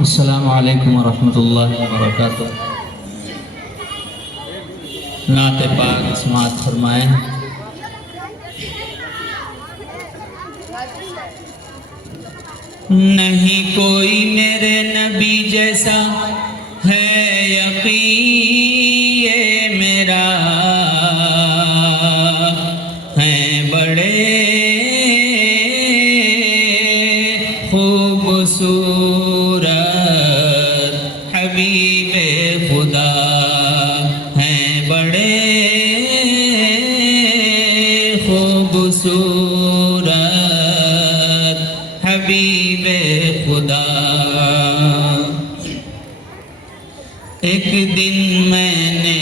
अस्सलामु अलैकुम वरहमतुल्लाहि वबरकातुह। नाते पाक समात फरमाएं। नहीं कोई मेरे नबी जैसा है यकीन ये मेरा, है बड़े खूबसूरत हबीबे खुदा, है बड़े खूबसूरत हबीबे खुदा। एक दिन मैंने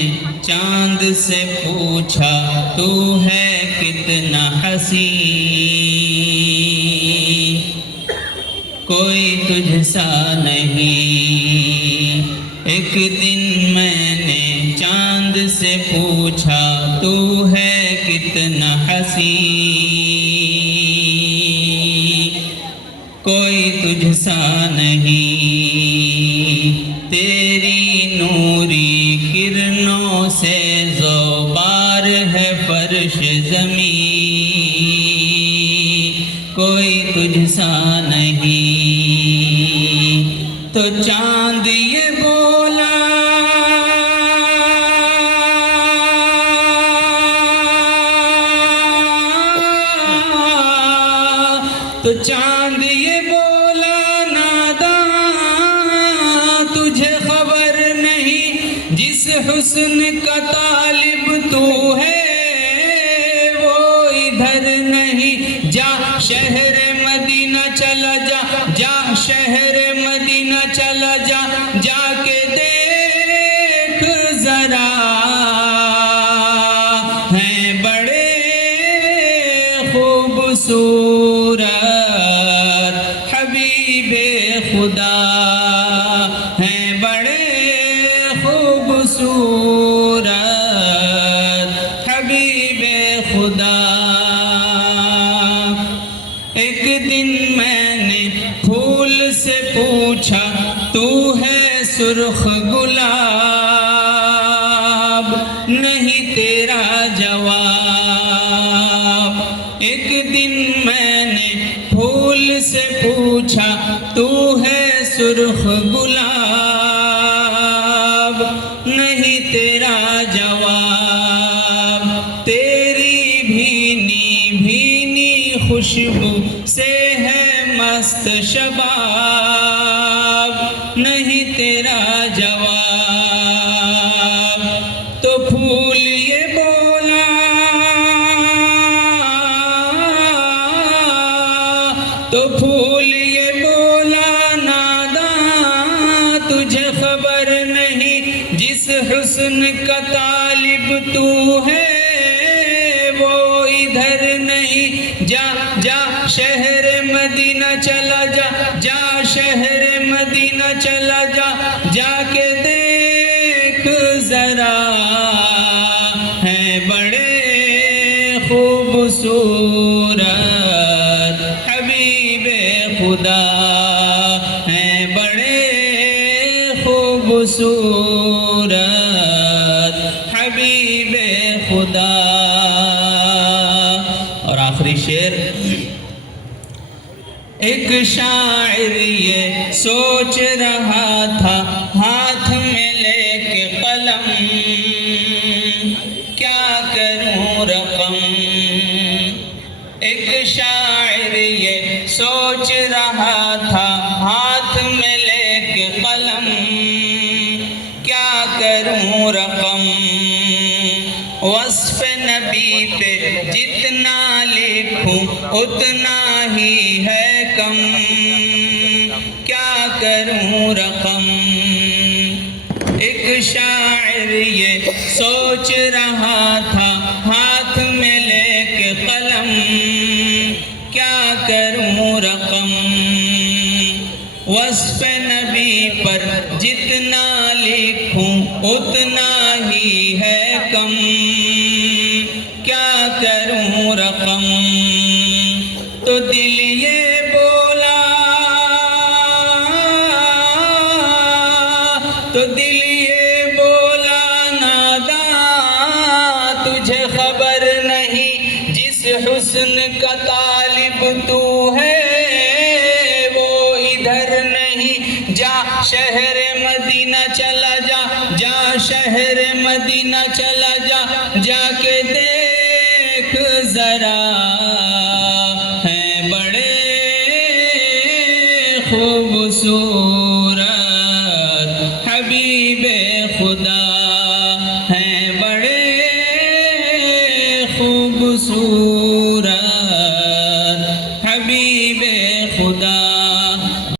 चांद से पूछा तू है कितना हसी, कोई तुझसा नहीं। एक दिन मैंने चांद से पूछा तू है कितना हसी, कोई तुझसा नहीं। तेरी नूरी किरणों से ज़ोबार है फर्श ज़मीं, कोई तुझसा नहीं। तो चांद ये बोला तो चांद ये बोला नादां तुझे खबर नहीं, जिस हुस्न का तालिब तू है वो इधर नहीं। जा शहर मदीना चला जा, जा शहर मदीना चला जा, जाके देख जरा, है बड़े खूबसूरत हबीबे खुदा, है बड़े खूबसूरत हबीबे खुदा। एक दिन मैंने फूल से पूछा तू है सुर्ख गुलाब, नहीं तेरा जवाब। एक दिन मैंने फूल से पूछा तू है सुर्ख गुलाब, नहीं तेरा जवाब। तेरी भीनी भीनी खुशबू से है मस्त शबाब, नहीं तेरा जवाब। तो फूल ये बोला तो फूल ये बोला नादां तुझे खबर नहीं, जिस हुस्न का तालिब तू है वो इधर नहीं। जा जा शहर मदीना चला जा, जा शहर मदीना चला जा, जाके देख जरा, है बड़े खूबसूरत हबीबे खुदा, है बड़े खूबसूरत हबीबे खुदा। और आखिरी शेर। एक शायर ये सोच रहा था हाथ में लेके कलम, क्या करूं रकम। एक शायर ये सोच रहा था हाथ में लेके कलम, क्या करूं रकम। वस्फ़ नबी पे जितना लिखूं उतना ही है कम, क्या करूं रकम। एक शायर ये सोच रहा था हाथ में लेके कलम, क्या करूं रकम। वस्फ़ नबी पर जितना लिखूं उतना ही है कम, क्या करूं रकम। तो दिल ये बोला तो दिल ये बोला नादां, तुझे खबर नहीं जिस हुस्न का तालिब तू है वो इधर नहीं। जा शहर मदीना चला जा, जा शहर मदीना चला जा, जाके देख जरा है बड़े खूबसूरत हबीबे खुदा।